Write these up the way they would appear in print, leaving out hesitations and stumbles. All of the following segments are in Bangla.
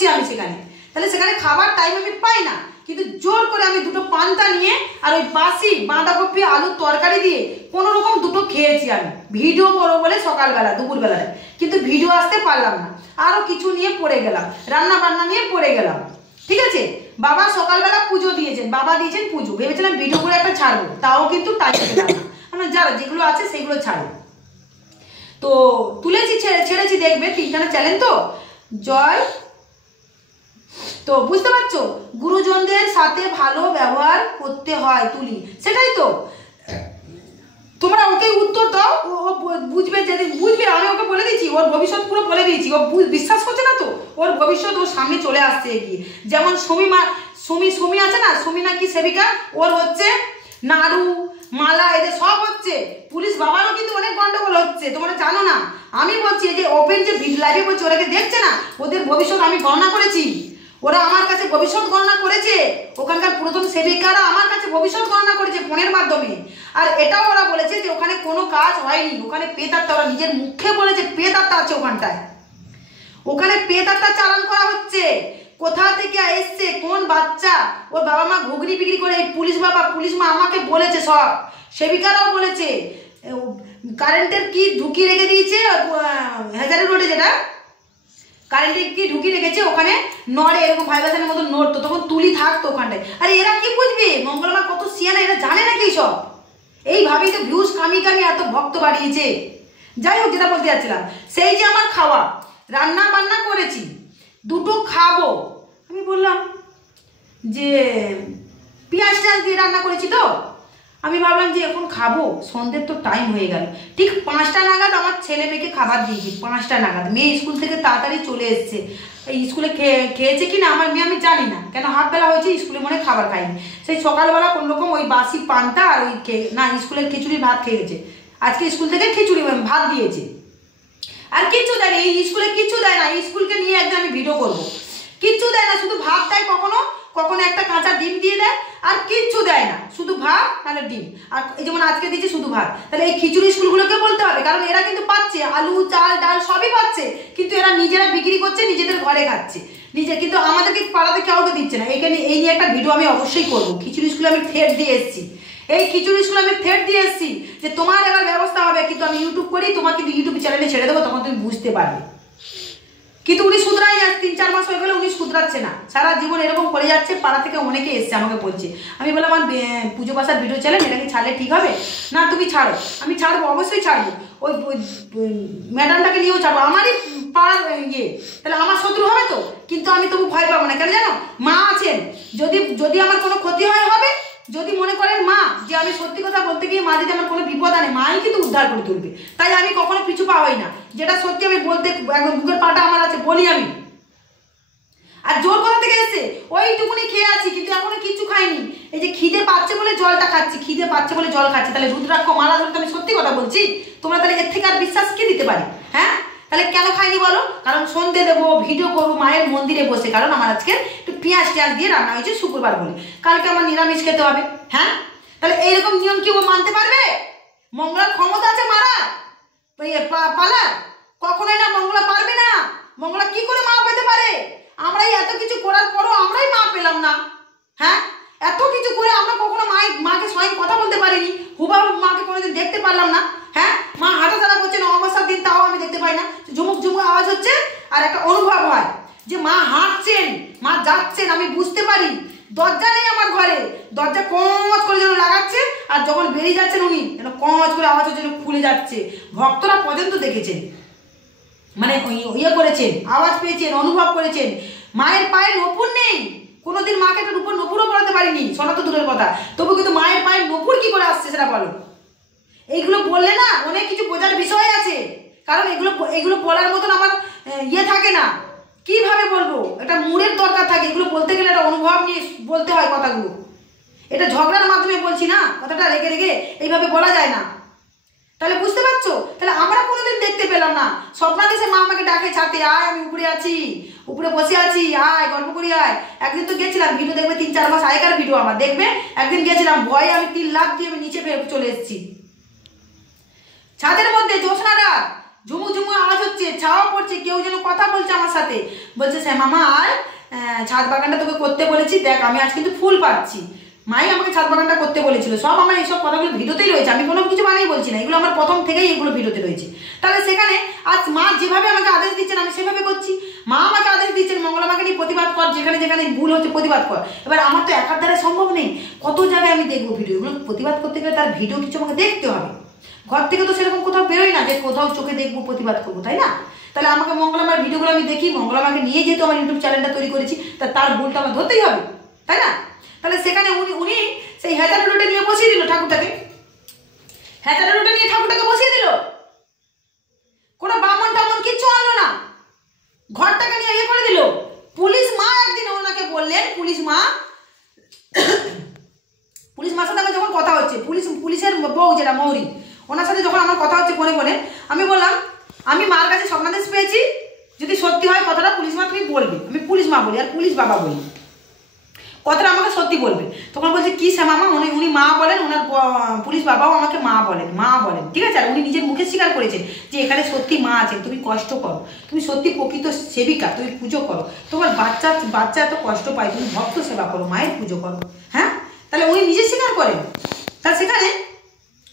করছি আমি সেখানে, তাহলে সেখানে খাবার টাইম আমি পাই না, কিন্তু জোর করে আমি দুটো পান্তা নিয়ে আর ওই বাসি বাঁধাকপি আলুর তরকারি দিয়ে কোনো রকম দুটো খেয়েছি আমি, ভিডিও করবো বলে সকালবেলা দুপুরবেলায়, কিন্তু ভিডিও আসতে পারলাম না, আরও কিছু নিয়ে পড়ে গেলাম, রান্না বান্না নিয়ে পড়ে গেলাম। ঠিক আছে, বাবা সকালবেলা পুজো দিয়েছেন, বাবা দিয়েছেন পুজো, ভেবেছিলাম ভিডিও করে একটা ছাড়বো, তাও কিন্তু টাইম পেলাম না, মানে যারা যেগুলো আছে সেগুলো ছাড়ো। তো তুলেছি ছেড়েছি, দেখবে 3খানা চ্যানেল তো জয়। তো বুঝতে পারছো, গুরুজনদের সাথে ভালো ব্যবহার করতে হয় তুলি, সেটাই তো। তোমরা ওকে উত্তর দাও, ও বুঝবে, যেদিন বুঝবে আমি ওকে বলে দিয়েছি, ওর ভবিষ্যৎ পুরো বলে দিয়েছি, ও বিশ্বাস করছে না তো, ওর ভবিষ্যৎ ওর সামনে চলে আসছে এগিয়ে। যেমন সুমি আছে না, সুমি নাকি সেবিকা, ওর হচ্ছে নাড়ু মালা এদের সব হচ্ছে, পুলিশ বাবারও কিন্তু অনেক গন্ডগোল হচ্ছে, তোমরা জানো না। আমি বলছি যে ওপেন যে লাইভে বলছি, ওরাকে দেখছে না, ওদের ভবিষ্যৎ আমি গণনা করেছি, ওরা আমার কাছে ভবিষ্যৎ গণনা করেছে, ওখানকার পুরাতন সেবিকারা আমার কাছে ভবিষ্যৎ গণনা করেছে ফোনের মাধ্যমে। আর এটাও ওরা বলেছে যে ওখানে কোনো কাজ হয়নি, ওখানে পেতাত্তা, ওরা নিজের মুখে বলেছে পেতাত্তা আছে ওখানটায়, ওখানে পেতাত্তা চালান করা হচ্ছে। কোথা থেকে এসছে, কোন বাচ্চা, ওর বাবা মা ঘুগনি বিক্রি করে, পুলিশ বাবা পুলিশ মা আমাকে বলেছে, সব সেবিকারাও বলেছে, কারেন্টের কি ঢুকিয়ে রেখে দিয়েছে হাজারি রোডে, যেটা কারেন্টের কি ঢুকিয়ে রেখেছে ওখানে নড়ে, এরকম ভাইব্রেশনের মতো নড়তো, তখন তুলি থাকতো ওখানটায়। আরে এরা কি বুঝবে, মঙ্গলমা কত সিয়ানা, এরা জানে নাকি সব? এইভাবেই তো ভিউজ কামি এত ভক্ত বাড়িয়েছে। যাই হোক, যেটা বলতে যাচ্ছিলাম, সেই যে আমার খাওয়া, রান্না বান্না করেছি, দুটো খাবো, আমি বললাম যে পেঁয়াজ দিয়ে রান্না করেছি, তো আমি ভাবলাম যে এখন খাবো, সন্ধ্যের তো টাইম হয়ে গেল, ঠিক 5টা নাগাদ আমার ছেলে মেয়েকে খাবার দিয়েছি, 5টা নাগাদ। মেয়ে স্কুল থেকে তাড়াতাড়ি চলে এসছে, স্কুলে খেয়েছে কি না আমার মেয়ে আমি জানি না, কেন হাফ বেলা হয়েছে, স্কুলে মনে খাবার খাইনি, সেই সকালবেলা কোনোরকম ওই বাসি পান্তা আর ওই না স্কুলের খিচুড়ি ভাত খেয়েছে, আজকে স্কুল থেকে খিচুড়ি ভাত দিয়েছে, আর কিচ্ছু দেয় না, এই স্কুলে কিচ্ছু দেয় না, স্কুলকে নিয়ে একদিন আমি ভিডিও করবো, কিচ্ছু দেয় না, শুধু ভাত দেয়, কখনো কখনো একটা কাঁচা ডিম দিয়ে দেয়, আর কিচ্ছু দেয় না, শুধু ভাত নাহলে ডিম, আর এই যেমন আজকে দিয়েছে শুধু ভাত। তাহলে এই খিচুড়ি স্কুলগুলোকে বলতে হবে, কারণ এরা কিন্তু পাচ্ছে, আলু চাল ডাল সবই পাচ্ছে, কিন্তু এরা নিজেরা বিক্রি করছে, নিজেদের ঘরে খাচ্ছে নিজে, কিন্তু আমাদেরকে পাড়াতে কাউকে দিচ্ছে না। এখানে এই নিয়ে একটা ভিডিও আমি অবশ্যই করবো, খিচুড়ি স্কুলে আমি থ্রেড দিয়ে এসেছি, এই খিচুড়ি স্কুলে আমি থ্রেড দিয়ে এসেছি যে তোমার এবার ব্যবস্থা হবে, কিন্তু আমি ইউটিউব করি, তোমাকে কিন্তু ইউটিউব চ্যানেলে ছেড়ে দেবো, তখন তুমি বুঝতে পারবে। কিন্তু উনি শুধরাই যাচ্ছে, 3-4 মাস হয়ে গেলে উনি শুধরাচ্ছে না, সারা জীবন এরকম করে যাচ্ছে। পাড়া থেকে অনেকে এসছে আমাকে বলছে, আমি বললাম আমার পুজো পাশার ভিডিও চ্যানেল, এটাকে ছাড়লে ঠিক হবে না? তুমি ছাড়ো। আমি ছাড়বো, অবশ্যই ছাড়বো, ওই ম্যাডামটাকে নিয়েও ছাড়বো, আমারই পাড়ার ইয়ে, তাহলে আমার শত্রু হবে তো, কিন্তু আমি তবু ভয় পাবো না, কেন জানো? মা আছেন, যদি আমার কোনো ক্ষতি হয় হবে, যদি মনে করেন মা যে আমি সত্যি কথা বলতে গিয়ে মা যদি আমার কোনো বিপদ আনে, মাই কিন্তু উদ্ধার করে তুলবে, তাই আমি কখনো পিছু পা হই না, যেটা সত্যি আমি বলতে একদম বুকের পাটা আমার আছে, বলি আমি। আর জোর কথা থেকে এসছে, ওইটুকুনি খেয়ে আছি, কিন্তু এখনো কিছু খাইনি, এই যে খিদে পাচ্ছে বলে জলটা খাচ্ছি, খিদে পাচ্ছে বলে জল খাচ্ছি, তাহলে রুদ্রাক্ষ মালা ধরে আমি সত্যি কথা বলছি, তোমরা তাহলে এর থেকে আর বিশ্বাস কি দিতে পারি? হ্যাঁ, তাহলে কেন খাইনি বলো? কারণ সন্ধে দেবো, ভিডিও করবো মায়ের মন্দিরে বসে, কারণ আমার আজকে একটু পেঁয়াজ দিয়ে রান্না হয়েছে শুক্রবার বলে, কালকে আমার নিরামিষ খেতে হবে। হ্যাঁ, তাহলে এইরকম নিয়ম কি ও মানতে পারবে? মঙ্গলার ক্ষমতা আছে মারা পালা? কখনোই না, মঙ্গলা পারবে না। মঙ্গলা কি করে মা পেতে পারে? আমরাই এত কিছু করার পরও আমরাই মা পেলাম না। হ্যাঁ, এত কিছু করে আমরা কখনো মাকে স্বয়ং কথা বলতে পারিনি, হুবাহু মাকে কোনোদিন দেখতে পারলাম না। হ্যাঁ, মা হাঁটাচলা করছেন অমাবস্যার দিন, তাও আমি দেখতে পাই না, ঝুমুক ঝুমুক আওয়াজ হচ্ছে, আর একটা অনুভব হয় যে মা হাঁটছেন, মা যাচ্ছেন, আমি বুঝতে পারি। দরজা নেই আমার ঘরে, দরজা কঁচ করে যেন লাগাচ্ছে, আর যখন বেরিয়ে যাচ্ছেন উনি যেন কঁচ করে আওয়াজ হচ্ছে, যেন খুলে যাচ্ছে। ভক্তরা পর্যন্ত দেখেছেন, মানে ইয়ে করেছেন, আওয়াজ পেয়েছেন, অনুভব করেছেন। মায়ের পায়ে নপুর নেই, কোনোদিন মাকে একটা উপর নপুরও পড়াতে পারিনি, শোনা তো দূরের কথা, তবু কিন্তু মায়ের পায়ে নপুর কি করে আসছে সেটা বলো। এইগুলো বললে না অনেক কিছু বোঝার বিষয় আছে, কারণ এগুলো বলার মতন আমার ইয়ে থাকে না, কিভাবে বলবো, একটা মুড়ের দরকার থাকে, এগুলো বলতে গেলে একটা অনুভব নিয়ে বলতে হয় কথাগুলো। এটা ঝগড়ার মাধ্যমে বলছি না, কথাটা রেগে রেগে এইভাবে বলা যায় না। তাহলে বুঝতে পারছো, তাহলে আমরা কোনোদিন দেখতে পেলাম না। স্বপ্নাদেশে মা আমাকে ডাকে ছাতে, আয় আমি উপরে আছি, উপরে বসে আছি, আয় গল্প করি আয়। একদিন তো গেছিলাম, ভিডিও দেখবে 3-4 মাস আগেকার ভিডিও আমার দেখবে, একদিন গেছিলাম, ভয়ে আমি 3 লাখ দিয়ে আমি নিচে চলে এসেছি। ছাদের মধ্যে জ্যোৎস্না রাত, ঝুমুক ঝুমুক আওয়াজ হচ্ছে, ছাওয়া পড়ছে, কেউ যেন কথা বলছে আমার সাথে। বলছে স্যার মামা আর ছাদ বাগানটা তোকে করতে বলেছি, দেখ আমি আজ কিন্তু ফুল পাচ্ছি। মাই আমাকে ছাদ বাগানটা করতে বলেছিল। সব আমার এইসব কথাগুলো ভিডিওতেই রয়েছে, আমি কোনো কিছু বানিয়ে বলছি না, এগুলো আমার প্রথম থেকেই এগুলো ভিডিওতে রয়েছে। তাহলে সেখানে আজ মা যেভাবে আমাকে আদেশ দিচ্ছেন আমি সেভাবে করছি। মা আমাকে আদেশ দিচ্ছেন মঙ্গলা মাকে নিয়ে প্রতিবাদ কর, যেখানে যেখানে ভুল হচ্ছে প্রতিবাদ কর। এবার আমার তো একার দ্বারা সম্ভব নেই, কত জায়গায় আমি দেখবো ভিডিও। এগুলো প্রতিবাদ করতে গেলে তার ভিডিও কিছু আমাকে দেখতে হবে। ঘর থেকে তো সেরকম কোথাও বেরোই না যে কোথাও চোখে দেখবো প্রতিবাদ করবো, তাই না? তাহলে আমাকে মঙ্গলা মার ভিডিওগুলো আমি দেখি, মঙ্গলা মাকে নিয়ে যেহেতু আমার ইউটিউব চ্যানেলটা তৈরি করেছি, তার ভুলটা আমার ধরতেই হবে, তাই না? তাহলে সেখানে উনি সেই হেজার রোডে নিয়ে বসিয়ে দিল ঠাকুরটাকে, হেজার রোডে নিয়ে ঠাকুরটাকে বসিয়ে দিল। কোনো বামন টামন কিচ্ছু আনলো না, ঘরটাকে নিয়ে ইয়ে করে দিল। পুলিশ মা একদিন ওনাকে বললেন, পুলিশ মার সাথে আমার যখন কথা হচ্ছে, পুলিশের বউ যেটা মৌরি, ওনার সাথে যখন আমার কথা হচ্ছে ফোনে ফোনে, আমি বললাম আমি মার কাছে স্বপ্নাদেশ পেয়েছি, যদি সত্যি হয় কথাটা পুলিশ মা তুমি বলবে। আমি পুলিশ মা বলি আর পুলিশ বাবা বলি, কথাটা আমাকে সত্যি বলবে। তখন বলছে কি শ্যামামা, উনি মা বলেন, ওনার পুলিশ বাবাও আমাকে মা বলেন, ঠিক আছে? আর উনি নিজের মুখে স্বীকার করেছেন যে এখানে সত্যি মা আছেন, তুমি কষ্ট করো, তুমি সত্যি প্রকৃত সেবিকা, তুমি পুজো করো, তোমার বাচ্চা এত কষ্ট পায়, তুমি ভক্ত সেবা করো, মায়ের পুজো করো। হ্যাঁ, তাহলে উনি নিজে স্বীকার করেন। তার সেখানে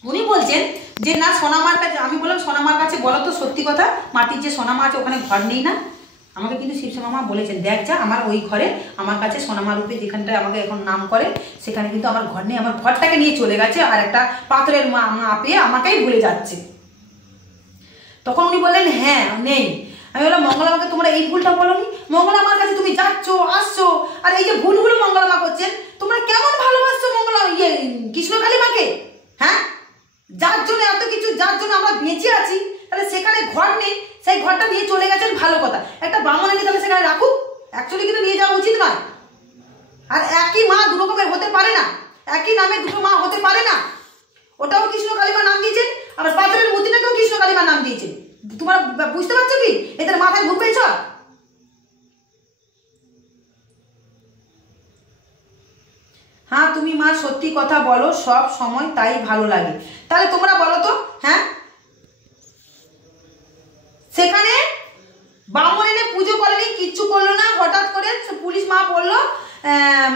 উনি বলছেন যে না সোনামার কাছে, আমি বললাম সোনামার কাছে বলো তো সত্যি কথা, মাটির যে সোনামা আছে ওখানে ঘর নেই না? আমাকে কিন্তু শিবশ্যামা বলেছেন দেখ যা আমার ওই ঘরে, আমার কাছে সোনামা রূপে যেখানটায় আমাকে এখন নাম করে সেখানে কিন্তু আমার ঘর নেই, আমার ঘরটাকে নিয়ে চলে গেছে আর একটা পাথরের মা পেয়ে আমাকেই ভুলে যাচ্ছে। তখন উনি বললেন হ্যাঁ নেই। আমি বললাম মঙ্গলা মাকে তোমরা এই ভুলটা বলোনি, মঙ্গলা মার কাছে তুমি যাচ্ছ আসছো, আর এই যে ভুলগুলো মঙ্গলা মা করছেন, তোমরা কেমন ভালোবাসছো মঙ্গলা কৃষ্ণকালী মাকে? হ্যাঁ, যার জন্য এত কিছু, যার জন্য আমরা বেঁচে আছি, তাহলে সেখানে ঘর নেই, সেই ঘরটা নিয়ে চলে গেছেন, ভালো কথা। একটা ব্রাহ্মণ এনে তাহলে সেখানে রাখুক, অ্যাকচুয়ালি কিন্তু নিয়ে যাওয়া উচিত নয়। আর একই মা দু রকমের হতে পারে না, একই নামে দুটো মা হতে পারে না। ওটাও কৃষ্ণ কালীমা নাম দিয়েছেন, আবার পাথরের মূর্তিটাকেও কৃষ্ণ কালীমা নাম দিয়েছেন। তোমরা বুঝতে পারছো কি? এদের মাথায় ঢুক পেয়েছ? হ্যাঁ, তুমি মা সত্যি কথা বলো, সব সময় তাই ভালো লাগে। তাহলে তোমরা বলো তো, হ্যাঁ সেখানে ব্রাহ্মণ এনে পুজো করেনি, কিচ্ছু করলো না, হঠাৎ করে পুলিশ মা বললো,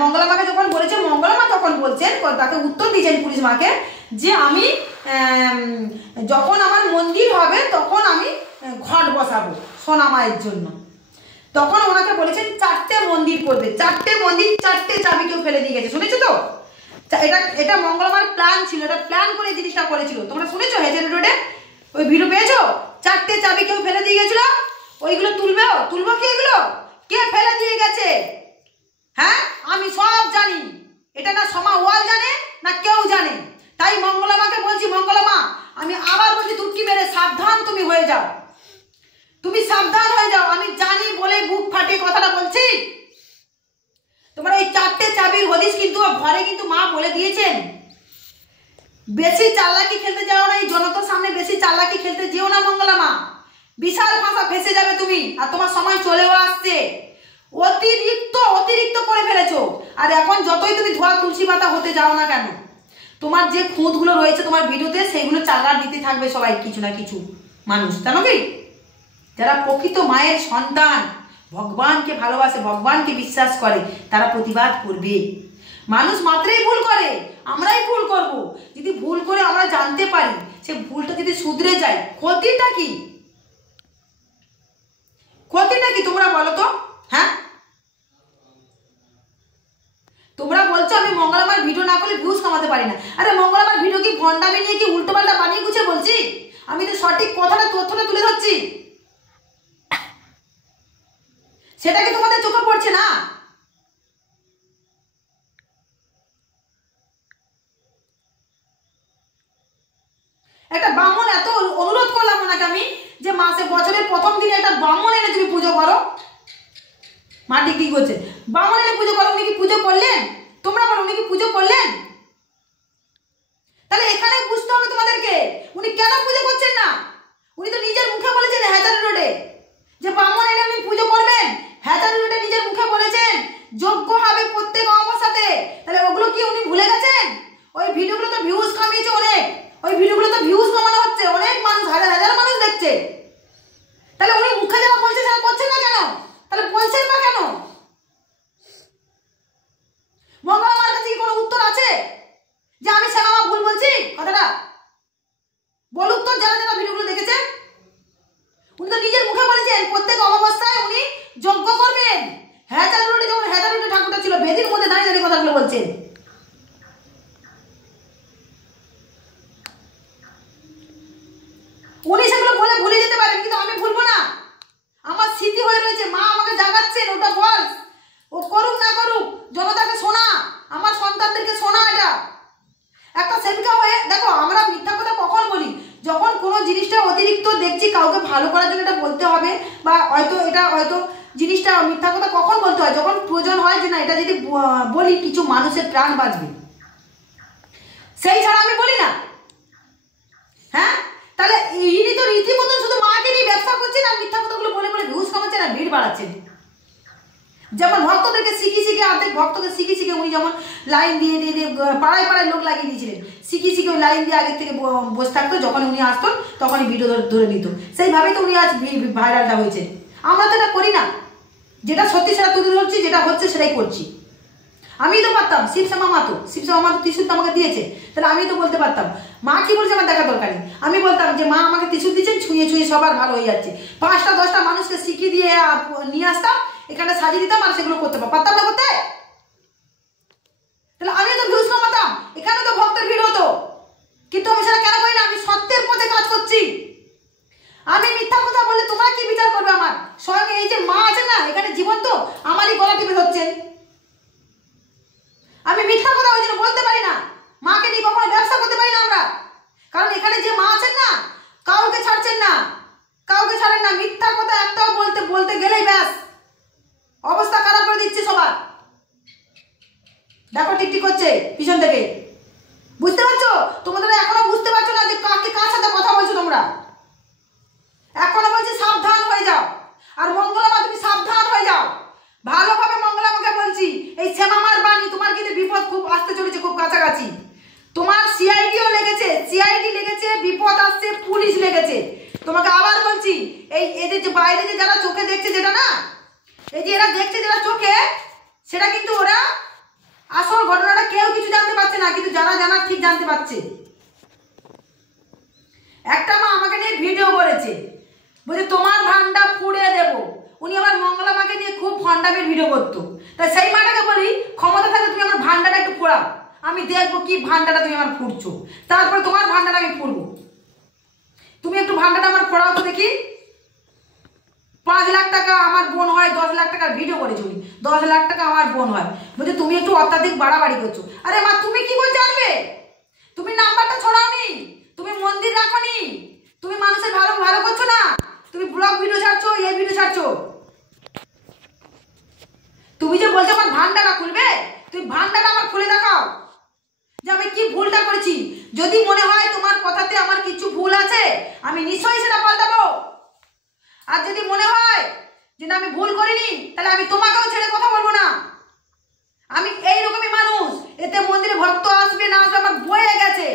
মঙ্গলা মাকে যখন বলেছে, মঙ্গলা মা তখন বলছেন, তাকে উত্তর দিয়েছেন পুলিশ মাকে যে আমি যখন আমার মন্দির হবে তখন আমি ঘট বসাবো সোনা মায়ের জন্য। তখন ওনাকে বলেছেন 4টে মন্দির করবে, 4টে মন্দির, 4টে চাবি কেউ ফেলে দিয়ে গেছে, শুনেছো তো? এটা মঙ্গলবার প্ল্যান ছিল, এটা প্ল্যান করে জিনিসটা করেছিল। তোমরা শুনেছো হেজেল রোডে ওই ভিডিও পেয়েছো? 4টে চাবি কেউ ফেলে দিয়ে গেছিল, ওইগুলো তুলবো কি? এগুলো কে ফেলে দিয়ে গেছে? হ্যাঁ, আমি সব জানি, এটা না সমা ওয়াল জানে না কেউ জানে। তাই মঙ্গলা মাকে বলছি, মঙ্গলা মা আমি আবার বলছি দুটকি মেরে সাবধান তুমি হয়ে যাও, তুমি সাবধান হয়ে যাও। আমি জানি বলে বুক ফাটিয়ে কথাটা বলছি। তোমরা এই 4টে চাবির হদিস কিন্তু ঘরে কিন্তু মা বলে দিয়েছেন। বেশি চালাকি খেলতে যাও না, এই জনতার সামনে বেশি চালাকি খেলতে যেও না মঙ্গলা মা, বিশাল ভাষা ফেসে যাবে তুমি, আর তোমার সময় চলেও আসছে। অতিরিক্ত করে ফেলেছো। আর এখন যতই তুমি ধোয়া তুলসী পাতা হতে যাও না কেন, তোমার যে খুঁতগুলো রয়েছে তোমার ভিডিওতে, সেইগুলো চালার দিতে থাকবে সবাই, কিছু না কিছু মানুষ, জানো কি? যারা প্রকৃত মায়ের সন্তান, ভগবানকে ভালোবাসে, ভগবানকে বিশ্বাস করে, তারা প্রতিবাদ করবে। মানুষ মাত্রই ভুল করে, আমরাই ভুল করব। যদি ভুল করে আমরা জানতে পারি, সে ভুলটা যদি শুধরে যায়, ক্ষতিটা কি? তোমরা বলো তো। হ্যাঁ, তোমরা বলছো আমি মঙ্গলামার ভিডিও না করলে ভিউজ কামাতে পারি না। আরে মঙ্গলামার ভিডিও কি ভণ্ডামি নিয়ে কি উল্টোপাল্টা বানিয়ে গুছিয়ে বলছি? আমি তো সঠিক কথাটা, তথ্যটা তুলে ধরছি, সেটা কি তোমাদের চোখে পড়ছে না? একটা ব্রাহ্মণ, এত অনুরোধ করলাম ওনাকে আমি যে মাসে বছরের প্রথম দিনে একটা ব্রাহ্মণ এনে তুমি পুজো করো। মা ডিগ্রি করছে, ব্রাহ্মণ এনে পুজো করো। উনি কি পুজো করলেন? তোমরা বলো উনি কি পুজো করলেন? তাহলে এখানে বুঝতে হবে তোমাদেরকে উনি কেন পুজো করছেন না। উনি তো নিজের মুখে বলেছেন হেজার রোডে যে ব্রাহ্মণ এনে উনি পুজো করবেন। হেজার রোডে নিজের মুখে বলেছেন যজ্ঞ হবে প্রত্যেক অমাবস্যাতে। তাহলে ওগুলো কি উনি ভুলে গেছেন? ওই ভিডিওগুলো তো ভিউজ কামিয়েছে অনেক, ওই ভিডিওগুলো তো ভিউজ কামানো হচ্ছে, অনেক মানুষ, হাজার হাজার মানুষ দেখছে। জিনিসটা মিথ্যা কথা কখন বলতে হয়? যখন প্রয়োজন হয় যে না এটা যদি বলি কিছু মানুষের প্রাণ বাঁচবে, সেই ছাড়া আমি বলি না। হ্যাঁ, তাহলে ইনি তো রীতিমতো শুধু মাকে নিয়ে ব্যবসা করছেন আর মিথ্যা কথাগুলো বলে বলে ভিউজ কামাচ্ছেন আর ভিড় বাড়াচ্ছেন। যেমন ভক্তদেরকে শিখে অর্ধেক ভক্তকে শিখে উনি যেমন লাইন দিয়ে দিয়ে দিয়ে পাড়ায় পাড়ায় লোক লাগিয়ে দিয়েছিলেন, শিখে ওই লাইন দিয়ে আগের থেকে বসে থাকতো, যখন উনি আসতেন তখনই ভিডিও ধরে নিত। সেইভাবেই তো উনি আজ ভাইরালটা হয়েছে। আমরা তো এটা করি না, যেটা সত্যি সেটা তুলে ধরছি, যেটা হচ্ছে সেটাই করছি। আমি তো পারতাম, শিবশ্যামা মা তো ত্রিশূল তো আমাকে দিয়েছে, তাহলে আমি তো বলতে পারতাম মা কি বলছে আমার দেখার দরকার নেই। আমি বলতাম যে মা আমাকে ত্রিশূল দিচ্ছেন, ছুঁয়ে সবার ভালো হয়ে যাচ্ছে। 5টা 10টা মানুষকে শিখিয়ে দিয়ে নিয়ে আসতাম, এখানে সাজিয়ে দিতাম আর সেগুলো করতে পারতাম না করতে। তাহলে আমি তো ভিউজ কামাতাম, এখানে তো ভক্তের ভিড় হতো, কিন্তু আমি সেটা কেন করি না? আমি সত্যের পথে কাজ করছি। আমি মিথ্যা কথা বললে তোমরা কি বিচার করবে আমার? স্বয়ং এই যে মা আছে না এখানে জীবন্ত, আমারই গলা টিপে ধরছেন। আমি মিথ্যা কথা ওই জন্য বলতে পারি না, মাকে নিয়ে কখনো ব্যবসা করতে পারি না আমরা, কারণ এখানে যে মা আছেন না কাউকে ছাড়ছেন না, কাউকে ছাড়েন না। মিথ্যা কথা একটাও বলতে গেলেই ব্যাস অবস্থা খারাপ করে দিচ্ছে সবার। দেখো টিকটিক হচ্ছে পিছন থেকে, বুঝতে পারছো? তোমাদের এখনো বুঝতে পারছো না যে কার সাথে কথা বলছো তোমরা। এখনো বলছি সাবধান হয়ে যাও, আর মঙ্গলামা তুমি সাবধান হয়ে যাও, ভালোভাবে মঙ্গলামাকে বলছি। এই শ্যামামার বাণী, তোমার কিন্তু বিপদ খুব আসতে চলেছে, খুব কাছাকাছি। তোমার সিআইডিও লেগেছে, বিপদ আসছে, পুলিশ লেগেছে। তোমাকে আবার বলছি, এই এদের যে বাইরে যে যারা চোখে দেখছে যেটা না, এই যে এরা দেখছে যেটা চোখে, সেটা কিন্তু ওরা আসল ঘটনাটা কেউ কিছু জানতে পারছে না, কিন্তু যারা জানার ঠিক জানতে পারছে। একটা মা আমাকে নিয়ে ভিডিও করেছে, বলছে তোমার ভান্ডা ফুড়ে দেবো। উনি আমার মঙ্গলামাকে নিয়ে খুব ফন্ডামের ভিডিও করতো। তাই সেই মাটাকে বলি, ক্ষমতা থাকলে তুমি আমার ভান্ডাটা একটু ফোড়াও, আমি দেখবো কি ভান্ডাটা তুমি আমার ফুড়ছো, তারপরে তোমার ভান্ডাটা আমি ফুড়বো। তুমি একটু ভান্ডাটা আমার ফোড়াও তো দেখি। 5 লাখ টাকা আমার বোন হয়, 10 লাখ টাকার ভিডিও করেছো, 10 লাখ টাকা আমার বোন হয়। বলছে তুমি একটু অত্যাধিক বাড়াবাড়ি করছো। আরে মা তুমি কি করে জানবে? তুমি নাম্বারটা ছড়াওনি, তুমি মন্দির রাখোনি, তুমি মানুষের ভালো করছো না, তুমি ব্লগ ভিডিও ছাড়ছো, এই ভিডিও ছাড়ছো। তুমি যে বলছো আমার ভান্ডাটা খুলবে, তুমি ভান্ডাটা আমার খুলে দেখাও যে আমি কি ভুলটা করেছি। যদি মনে হয় তোমার কথাতে আমার কিছু ভুল আছে, আমি নিশ্চয়ই সেটা পাল্টাবো। আর যদি মনে হয় যে না আমি ভুল করিনি, তাহলে আমি তোমাকেও ছেড়ে কথা বলবো না। আমি এইরকমই মানুষ, এতে মন্দিরে ভক্ত আসবে না আসবে আমার বয়ে গেছে।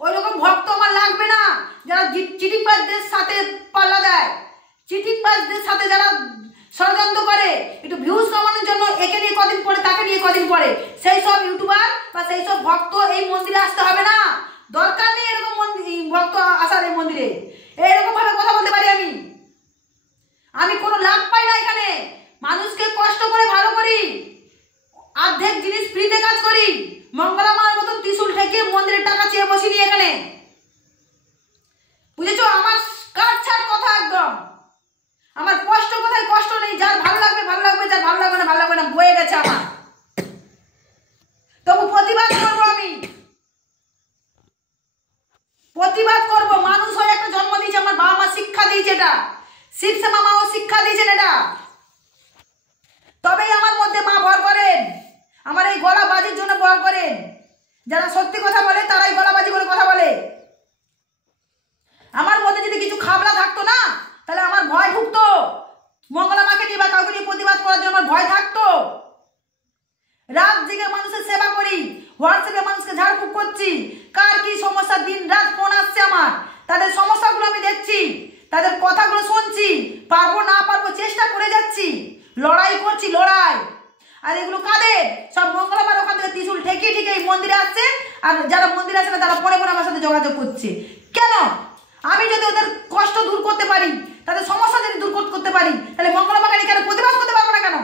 ওই রকম ভক্ত আমার লাগবে না যারা চিটিংবাজদের সাথে পাল্লা দেয়, চিটিংবাজদের সাথে যারা ষড়যন্ত্র করে একটু ভিউজ কামানোর জন্য, একে নিয়ে কদিন পরে তাকে নিয়ে কদিন পরে, সেই সব ইউটিউবার বা সেই সব ভক্ত এই মন্দিরে আসতে হবে না। দরকার নেই এরকম ভক্ত আসার এই মন্দিরে। এইরকম ভাবে কথা বলতে পারি আমি কোনো লাভ পাই না এখানে। মানুষকে কষ্ট করে ভালো করি, অর্ধেক জিনিস ফ্রিতে কাজ করি। মঙ্গলামার মতন ত্রিশূল ঠেকে মন্দিরের টাকা চেয়ে বসিনি এখানে, বুঝেছো? আমার কাটছাট কথা একদম, আমার কষ্ট কথায় কষ্ট নেই। যার ভালো লাগবে ভালো লাগবে, যার ভালো লাগবে না বয়ে গেছে আমার। তবু প্রতিবাদ করবো, আমি প্রতিবাদ করবো। মানুষ হয়ে একটা জন্ম দিয়েছে, আমার বাবা মা শিক্ষা দিয়েছে, এটা শিবশ্যামা মাও শিক্ষা দিয়েছেন এটা। তবেই আমার মধ্যে মা ভর করেন, আমার এই গলা বাজির জন্য ভর করেন। যারা সত্যি কথা বলে তারাই গলাবাজি করে কথা বলে। আমার মধ্যে যদি কিছু খাবলা থাকতো না, তাহলে আমার ভয় ঢুকতো। মঙ্গলামাকে নিয়ে বা কাউকে নিয়ে প্রতিবাদ করার জন্য আমার ভয় থাকতো। রাত জেগে মানুষের সেবা করি, হোয়াটসঅ্যাপে মানুষকে ঝাড়ফুঁক করছি, কার কি সমস্যা, দিন রাত ফোন আসছে আমার, তাদের সমস্যাগুলো আমি দেখছি, তাদের কথাগুলো শুনছি, পারবো না পারবো চেষ্টা করে যাচ্ছি, লড়াই করছি, লড়াই। আর এগুলো কাদের? সব মঙ্গলবার ওখান থেকে ত্রিশূল ঠেকিয়ে এই মন্দিরে আসছে, আর যারা মন্দিরে আসে না তারা পরে আমার সাথে যোগাযোগ করছে। কেন? আমি যদি ওদের কষ্ট দূর করতে পারি, তাদের সমস্যা যদি দূর করতে পারি, তাহলে মঙ্গলবার কেন প্রতিবাদ করতে পারবো না কেন?